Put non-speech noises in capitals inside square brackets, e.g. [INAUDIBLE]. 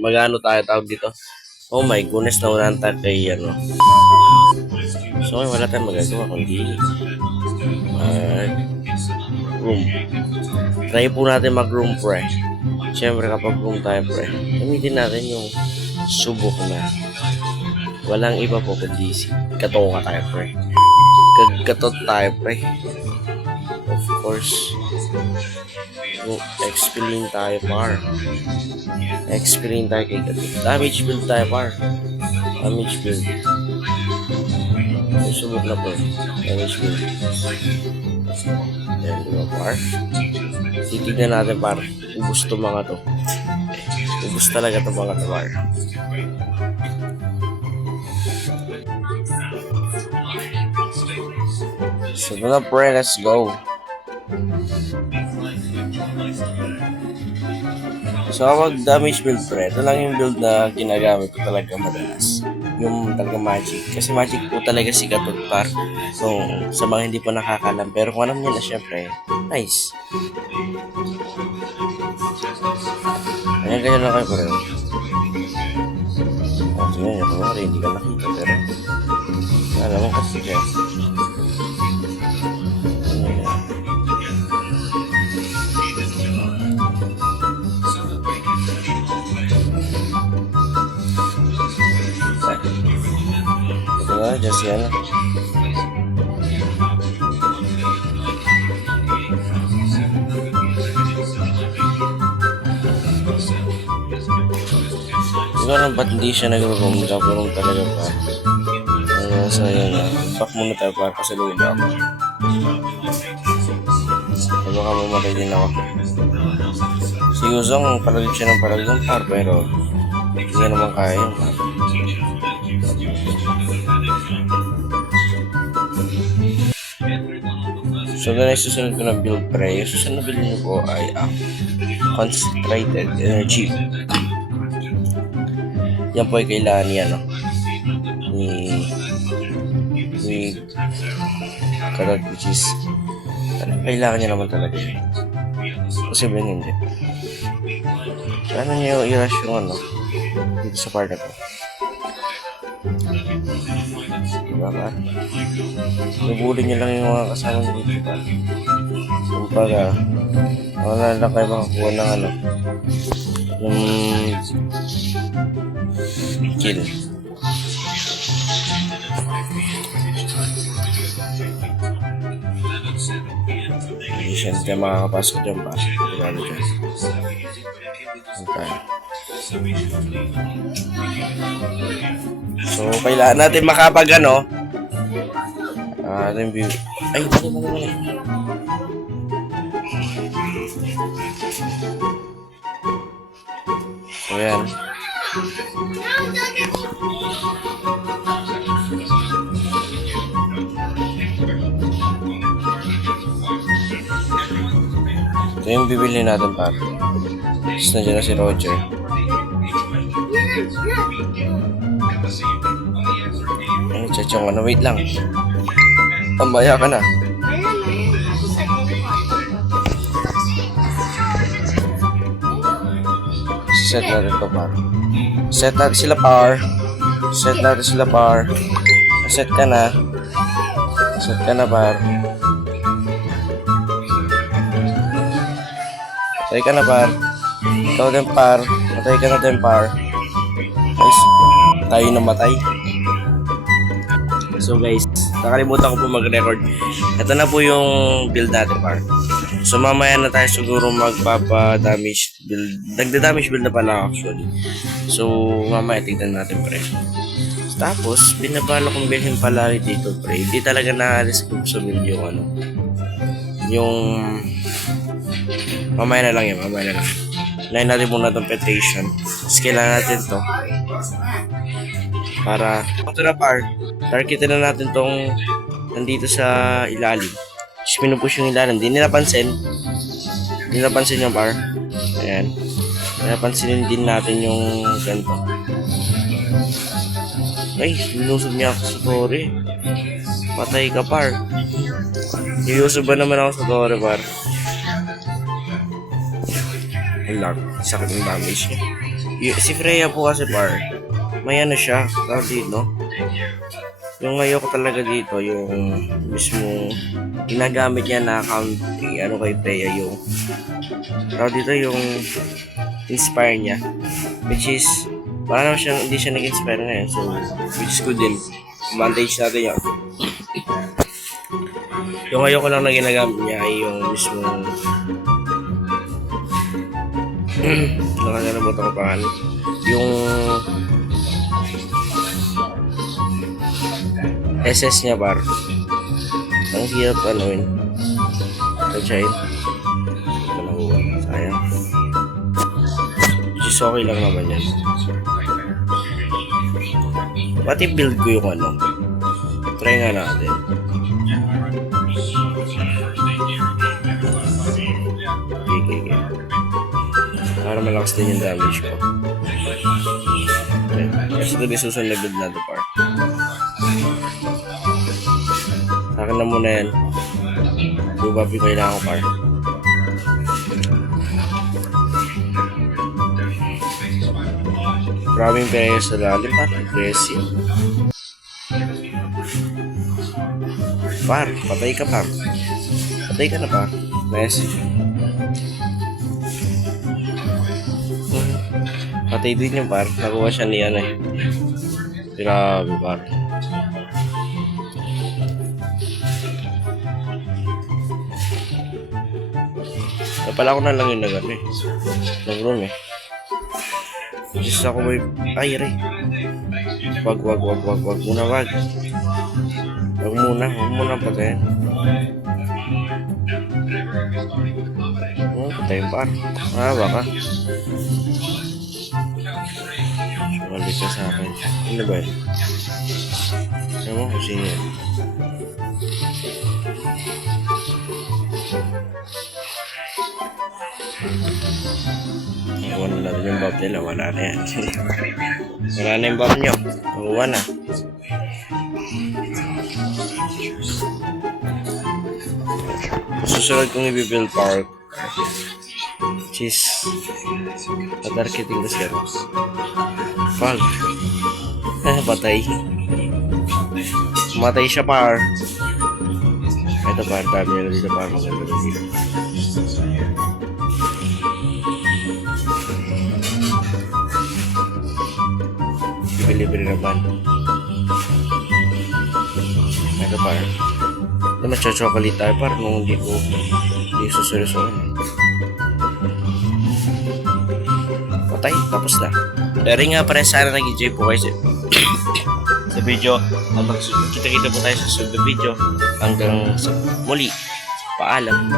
magano tayo tawag dito. Oh my goodness, naunahan tayo kay ano. So, wala tayong magagawa kundi mag room. Try po natin mag-room pre. Siyempre kapag room tayo pre, gamitin natin yung subok na. Walang iba po kundi si katonga tayo pre. Kagkatot tayo pre. Of course, explain tayo par. Explain tayo kay. Damage build tayo par. Damage build. Yung subok na po. Damage build. Yan, di ba par? Titignan natin par. Ubus to mga to. Ubus talaga to mga to par. So, na pre, let's go. So, kapag damage build pre, ito lang yung build na ginagamit ko talaga madalas. Yung talaga magic. Kasi magic po talaga si Gatot Par. So, sa mga hindi pa nakakalam. Pero kung alam nyo na, syempre, nice. Ayan, ganyan lang kayo pre. Tingnan nyo, kumari, hindi ka nakita, pero alam mo kasi kaya. Just yan. Ko alam ba't hindi siya nag-room job. Room talaga pa. Ayun, so yun na. Back muna tayo para pasaluhin ako. So, baka mamatay din ako. Si Yuzong, palagay siya ng palagay ng par, pero hindi naman kaya yun. So, na susunod ko na build pre. Susunod na build po ay ang concentrated energy. Yan po ay kailangan ni ano ni ni Karag which is kailangan niya naman talaga yun. Posible hindi. Kailangan niya i-rush yung ano dito sa part na to. Diba ba? Nabuli niya lang yung mga kasama niya dito ba? Kumbaga, wala lang kayo makakuha ng ano yung kill. Hindi siya makakapasok dyan pa. Sigurado dyan. Okay. So, kailangan natin makapag ano. Ah, ating view. Ay, hindi mo naman. So, yan. Ito yung bibili natin pa. Tapos nandiyan na si Roger. Ay, chachong ano, wait lang. Pambaya ka na. Set natin to par. Set natin sila par. Set natin sila par. Set ka na. Set ka na par. Patay ka na par. Ikaw din par. Patay ka na din par. Guys, tayo na matay. So guys, nakalimutan ko po mag-record. Ito na po yung build natin par. So mamaya na tayo siguro magpapa-damage build. Nagda-damage build na pala actually. So mamaya tignan natin pre. Tapos, binabala kong bilhin palagi dito pre. Hindi talaga naalis ko sa build yung ano. Yung... Mamaya na lang yan, mamaya na lang. Lain natin muna itong petration. Tapos kailangan natin to. Para, ito na par. Targetin na natin tong nandito sa ilalim. Tapos pinupush yung ilalim. Hindi nila pansin. Hindi nila pansin yung par. Ayan. Kaya pansinin din natin yung ganito. Ay, linusog niya ako sa tore. Patay ka par. Nilusog ba naman ako sa tore par? Lang, sakit ng damage. Y- si Freya po kasi par, may ano siya, tawag dito. Yung ngayon ko talaga dito, yung mismo ginagamit niya na account, eh, ano kay Freya, yung tawag dito yung inspire niya. Which is, wala naman siya, hindi siya nag-inspire ngayon. So, which is good din. Advantage natin yun. yung ngayon ko lang na ginagamit niya ay yung mismo nakakalimutan ko pangalan. Yung SS niya par. Ang hirap ano yun. Tadyain. Ito na huwa. Sayang. Which is okay lang naman yan. Pati build ko yung ano. Try nga natin. Para malakas din yung damage ko. Okay. Ito may susunod na ito part. Akin na muna yan. Bubuff yung kailangan ko part. Maraming pera sa lalim par. Aggressive. Par, patay ka par. Patay ka na par. Nice. Patay din yung par. Nakuha siya ni ano eh. Grabe par. Napala ko na lang yung nag ano eh. Nag-room eh. Just ako may... Ay. Wag, wag, wag, wag, wag muna, wag. Wag muna, wag muna patayin. Oh, patayin pa. Ah, baka. Balik ka sa akin. Ano ba yun? Mo kung sino yun? Iwan na natin yung bob nila. Wala na yan. [LAUGHS] Wala na yung bob nyo. Nakuha na. Susunod kong i-build park. Which is... Patarkiting kasi ano. Pag. Patay. Matay siya par. Ito par. Dami na dito par. Maganda na dito. Libre-libre naman. Ito par. Ito matcha-chocolate tayo par nung hindi ko hindi susurusuan. Patay, tapos na. Pero nga pare sana nag-enjoy po kayo sa, [COUGHS] video. At magkita-kita po tayo sa susunod na video. Hanggang sa muli. Paalam.